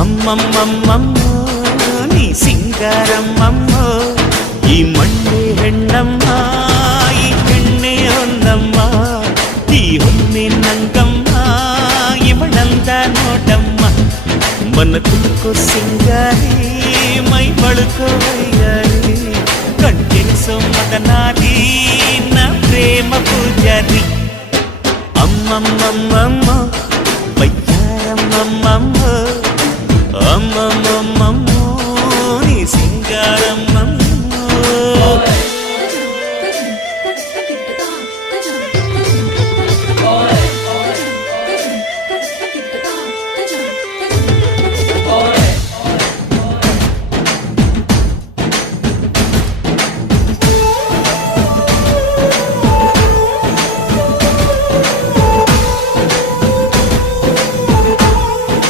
ಅಮ್ಮಮ್ಮಮ್ಮಮ್ಮ ನೀ ಸಿಂಗಾರಮ್ಮಮ್ಮ ಈ ಮಣ್ಣೆ ಹೆಣ್ಣಮ್ಮ ಈ ಹೆಣ್ಣೆ ಹೊನ್ನಮ್ಮ ಈ ಹೊನ್ನೆ ನಂಗಮ್ಮ ಇವಳಂದ ನೋಡಮ್ಮ ಮನ ತುಳ್ಕೋ ಸಿಂಗಾರಿ ಮೈ ಬಳುಕೋ ವೈಯಾರಿ ಕಣ್ತಿರಿಸೋ ಮದನಾರಿ ನ ಪ್ರೇಮ ಪೂಜಾರಿ ಅಮ್ಮಮ್ಮಮ್ಮಮ್ಮ ಬಯ್ಯಾರಮ್ಮಮ್ಮ